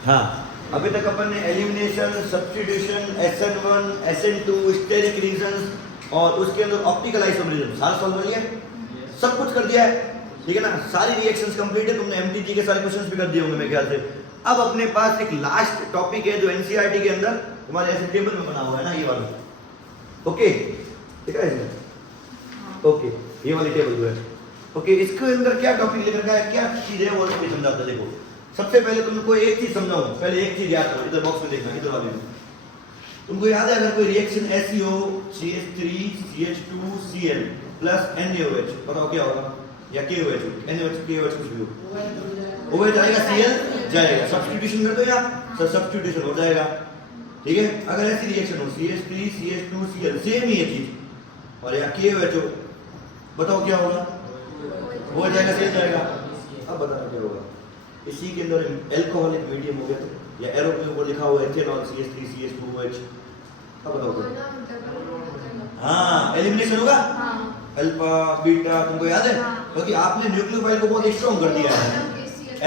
हाँ, अभी तक अपन ने elimination, substitution, SN1, SN2, steric reasons और उसके अंदर ऑप्टिकल आइसोमरिज्म सारा सॉल्व कर लिया, सब कुछ कर दिया है, ठीक है ना। सारी रिएक्शंस कंप्लीट है, तुमने एमटीजी के सारे क्वेश्चंस भी कर दिए होंगे मेरे ख्याल से। अब अपने पास एक लास्ट टॉपिक है जो एनसीईआरटी के अंदर तुम्हारे ऐसे टेबल में बना हुआ है ना, ये वाला, ओके, ठीक है इसमें, ओके, ये वाली टेबल जो है, ओके, इसके अंदर क्या टॉपिक लिख रखा है, क्या चीज है वो समझाता है। देखो सबसे पहले तुमको एक चीज समझाऊं, पहले एक चीज याद करो, इधर बॉक्स में देखना, इधर वाले में तुमको याद है अगर कोई reaction SeO CH3 CH2 Cl plus NaOH, बताओ क्या होगा, या KOH, NaOH KOH कुछ भी हो, OH जाएगा, Cl जाएगा, सब्स्टिट्यूशन कर दो या सब्स्टिट्यूशन हो जाएगा, ठीक है। अगर ऐसी रिएक्शन हो CH3 CH2 Cl सेम ही है चीज और या KOH हो, बताओ क्या होगा, हो जाएगा, Cl जाएगा। अब बताना क्या होगा, इसी के अंदर एल्कोहलिक मीडियम हो गया तो या एरो के ऊपर लिखा हुआ है इथेनॉल CH3 CH2OH, अब बताओ, हाँ एलिमिनेशन होगा, अल्फा बीटा तुमको याद है, क्योंकि आपने न्यूक्लियोफाइल को बहुत स्ट्रॉन्ग कर दिया है।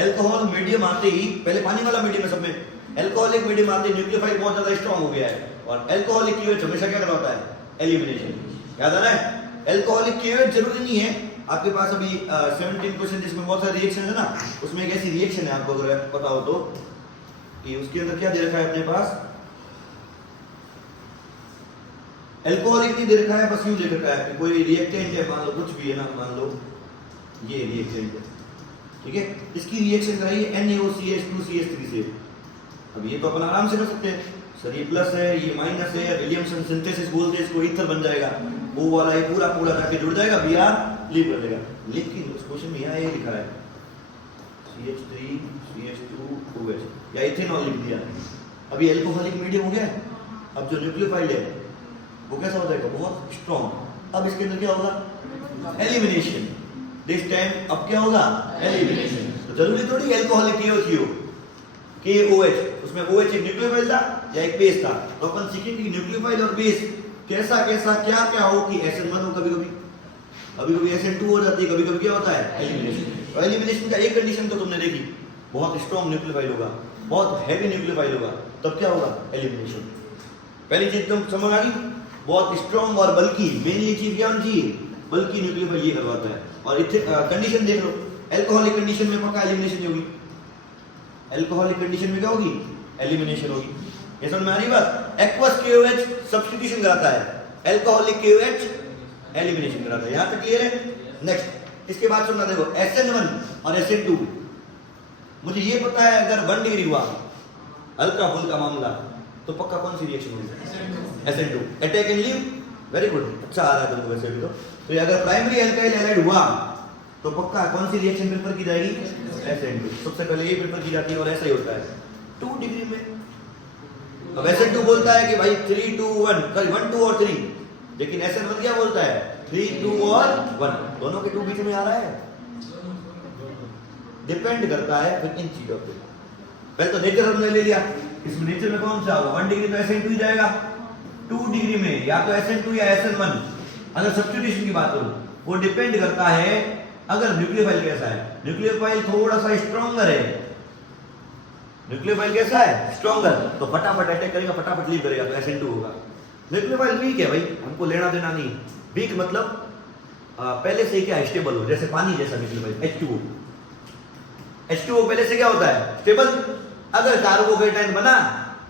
एल्कोहल मीडियम आते ही, पहले पानी वाला मीडियम है सब में, एल्कोहलिक मीडियम आते ही न्यूक्लियोफाइल बहुत ज्यादा स्ट्रॉन्ग हो गया है, और एल्कोहलिक KOH हमेशा क्या करवाता है, एलिमिनेशन, याद आ रहा है। एल्कोहलिक KOH जरूरी नहीं है, आपके पास अभी 17 क्वेश्चन जिसमें बहुत सारे रिएक्शन है ना, उसमें एक ऐसी रिएक्शन है आपको अगर पता हो तो, कि उसके अंदर क्या दे रखा है अपने पास, एल्कोहलिक नहीं दे रखा है, बस यूं दे रखा है कि कोई रिएक्टेंट है, मान लो कुछ भी है ना, मान लो ये रिएक्टेंट है, ठीक है, इसकी रिएक्शन कराइए NaOCH2CH3 से। अब ये तो अपन आराम से कर सकते हैं सर, ये प्लस है ये माइनस है, विलियमसन सिंथेसिस बोलते हैं इसको, ईथर बन जाएगा, वो वाला ये पूरा पूरा जाके जुड़ जाएगा, Br लीव कर देगा। लेकिन उस क्वेश्चन में यहाँ ये लिखा है CH3 CH2OH या इथेनॉल लिख दिया, अभी एल्कोहलिक मीडियम हो गया, अब जो न्यूक्लियोफाइल है वो कैसा हो जाएगा, बहुत स्ट्रॉन्ग। अब इसके अंदर क्या होगा, एलिमिनेशन, दिस टाइम अब क्या होगा, एलिमिनेशन। तो जरूरी थोड़ी एल्कोहलिक KOH, उसमें OH एक न्यूक्लियोफाइल था या एक बेस था, तो अपन सीखेंगे न्यूक्लियोफाइल और बेस कैसा कैसा क्या क्या हो, कि SN1 हो, कभी कभी SN2 हो जाती है, कभी कभी क्या होता है, एलिमिनेशन। तो एलिमिनेशन का एक कंडीशन तो तुमने देखी, बहुत स्ट्रॉन्ग न्यूक्लियोफाइल होगा, बहुत हैवी न्यूक्लियोफाइल होगा, तब क्या होगा, एलिमिनेशन। पहली चीज तुम समझ आ गई, बहुत स्ट्रॉन्ग और बल्कि, मेन ये चीज क्या होनी चाहिए, बल्कि न्यूक्लियोफाइल ये करवाता है। और कंडीशन देख लो, एल्कोहलिक कंडीशन में पक्का एलिमिनेशन होगी, एल्कोहलिक कंडीशन में क्या होगी, एलिमिनेशन होगी। ये समझ में आ रही बात। एक्वस KOH सब्स्टिट्यूशन कराता है, एल्कोहलिक KOH एलिमिनेशन कराता है, यहां तक क्लियर है। नेक्स्ट इसके बाद सुनना, देखो SN1 और SN2, मुझे ये पता है अगर 1 डिग्री हुआ हल्का फुल्का मामला तो पक्का कौन सी रिएक्शन होगी, SN2, attack and leave, very good, अच्छा आ रहा है तुमको वैसे भी। तो अगर प्राइमरी एल्काइल हैलाइड हुआ तो पक्का कौन सी रिएक्शन प्रेफर की जाएगी, SN2, सबसे पहले ये प्रेफर की जाती है, और ऐसा ही होता है 2 डिग्री में। अब SN2 बोलता है कि भाई 3 2 1, सॉरी 1 2 और 3, लेकिन SN1 क्या बोलता है, 3 2 और 1, दोनों के 2 बीच में आ रहा है, डिपेंड करता है फिर इन चीजों पे। पहले तो नेचर हमने ले लिया, इसमें नेचर में कौन सा होगा, 1 डिग्री तो SN2 ही जाएगा, 2 डिग्री में या तो SN2 या SN1। अगर सब्स्टिट्यूशन की बात करूं, वो डिपेंड करता है अगर न्यूक्लियोफाइल कैसा है, न्यूक्लियोफाइल थोड़ा सा स्ट्रॉन्गर है, न्यूक्लियोफाइल कैसा है, स्ट्रॉन्गर, तो फटाफट अटैक करेगा, फटाफट लीव करेगा, तो SN2 होगा। न्यूक्लियोफाइल वीक है भाई, हमको लेना देना नहीं, वीक मतलब पहले से क्या स्टेबल हो, जैसे पानी जैसा न्यूक्लियोफाइल H2O, H2O पहले से क्या होता है, स्टेबल। अगर कार्बोकेटाइन बना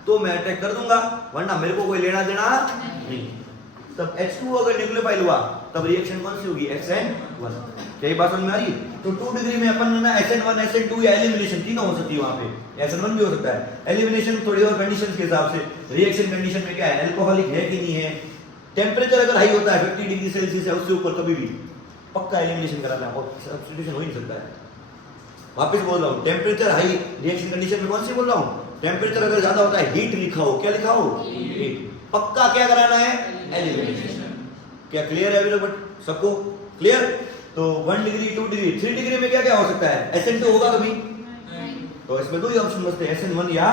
तो मैं अटैक कर दूंगा, वरना मेरे को कोई लेना देना नहीं। तब H2O अगर न्यूक्लियोफाइल हुआ तब रिएक्शन कौन सी होगी, SN1। क्या ये बात समझ में आ रही? तो 2 डिग्री में अपन ना SN1 SN2 या एलिमिनेशन तीनों हो सकती है, वहां पे SN1 भी हो सकता है। एलिमिनेशन थोड़ी और कंडीशंस के हिसाब से, रिएक्शन कंडीशन में क्या है, एल्कोहलिक है कि नहीं है, टेम्परेचर अगर हाई होता है 50 डिग्री सेल्सियस या उससे ऊपर, कभी भी पक्का एलिमिनेशन कराना है, और सब्स्टिट्यूशन हो ही नहीं सकता है। वापस बोल रहा हूँ, टेम्परेचर हाई रिएक्शन कंडीशन में कौन सी बोल रहा हूँ, टेम्परेचर अगर ज्यादा होता है, हीट लिखा हो, क्या लिखा हो, हीट, पक्का क्या कराना है, एलिमिनेशन। क्या क्लियर है अभी तक सबको, क्लियर? तो 1 डिग्री 2 डिग्री 3 डिग्री में क्या क्या हो सकता है, SN2 होगा कभी, तो इसमें दो ही ऑप्शन बचते हैं, SN1 या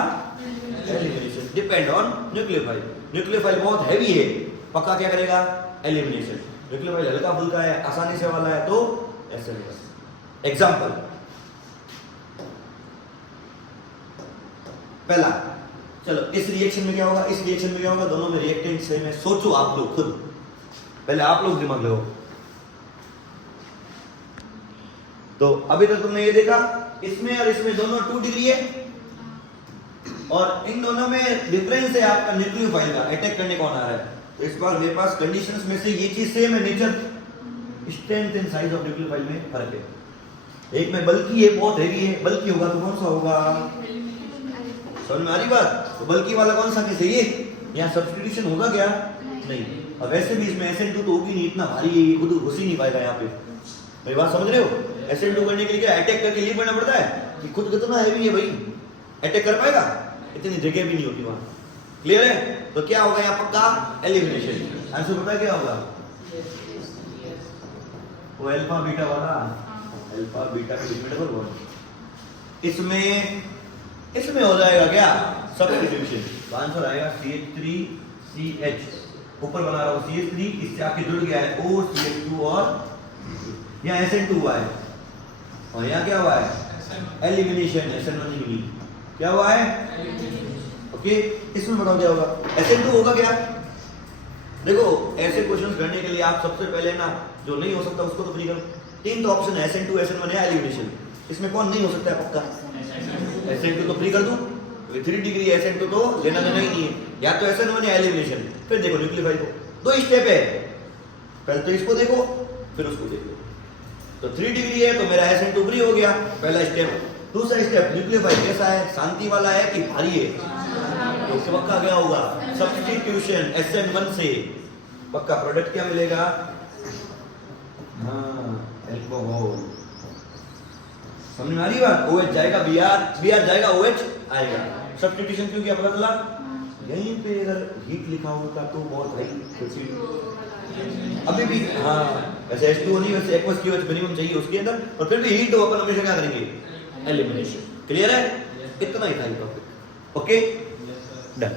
elimination, depend on nucleophile. Nucleophile बहुत हैवी है, पक्का क्या करेगा, एलिमिनेशन। न्यूक्लियोफाइल हल्का फुल्का है, आसानी से वाला है, तो SN1। एग्जाम्पल, पहला। चलो इस रिएक्शन में क्या होगा, इस रिएक्शन में क्या होगा, दोनों में रिएक्टेंट सेम है। सोचो आप लोग खुद, पहले आप लोग दिमाग लगाओ। तो अभी तक तुमने ये देखा, इसमें और इसमें दोनों 2 डिग्री है, और इन दोनों में डिफरेंस है आपका न्यूक्लियोफाइल का, अटैक करने कौन आ रहा है। तो इस बार मेरे पास कंडीशंस में से ये चीज सेम है, nature, strength and size of nucleophile में फर्क है। एक में बल्कि है, बहुत हैवी है, बल्कि होगा तो कौन सा होगा, समझ में आ रही बात। तो बल्कि वाला कौन सा केस है ये, यहाँ सब्स्टिट्यूशन होगा क्या, नहीं। और वैसे भी इसमें SN2 तो होगी नहीं, इतना भारी है ये, खुद घुस ही नहीं पाएगा यहाँ पे। मेरी बात समझ रहे हो, SN2 करने के लिए क्या अटैक करके लीव करना पड़ता है, कि खुद कितना हैवी है भाई, अटैक कर पाएगा, इतनी जगह भी नहीं होती वहां। क्लियर है। तो क्या होगा यहाँ पक्का, एलिमिनेशन। आंसर पता है क्या होगा, वो अल्फा बीटा वाला, अल्फा बीटा के बीच में डबल बॉन्ड, इसमें हो जाएगा क्या, सब्स्टिट्यूशन। तो आंसर आएगा CH3CH, ऊपर बना रहा हूं CH3, इससे आके जुड़ गया है OCH2, और यहाँ SN2 हुआ है, और यहाँ क्या हुआ है, एलिमिनेशन, SN1 नहीं, क्या हुआ है, ओके। इसमें बताओ क्या होगा, SN2 होगा क्या। देखो ऐसे क्वेश्चंस करने के लिए आप सबसे पहले ना, जो नहीं हो सकता उसको तो फ्री करो। 3 तो ऑप्शन है, SN2, SN1 या एलिमिनेशन। इसमें कौन नहीं हो सकता है पक्का, SN2 तो फ्री कर दूं, 3 डिग्री SN2 तो लेना देना ही नहीं है, या तो SN1 या एलिमिनेशन। फिर देखो न्यूक्लियोफाइल को, 2 स्टेप है, पहले तो इसको देखो फिर उसको देखो। तो 3 डिग्री है तो मेरा SN2 फ्री हो गया, पहला स्टेप। दूसरा स्टेप, न्यूक्लियोफाइल कैसा है, शांति वाला है कि भारी है, तो उससे पक्का क्या होगा, सब्स्टिट्यूशन SN1 से पक्का प्रोडक्ट क्या मिलेगा, हाँ अल्कोहल। समझ में आ रही बात, OH जाएगा Br जाएगा OH आएगा। सब्स्टिट्यूशन क्यों किया पता चला, यहीं पे अगर हीट लिखा होता तो बहुत भाई अभी भी, हाँ वैसे H2O नहीं, वैसे aqueous QH मिनिमम चाहिए उसके अंदर, और फिर भी हीट हो, अपन हमेशा क्या करेंगे, एलिमिनेशन। क्लियर है, इतना ही था टॉपिक, ओके डन।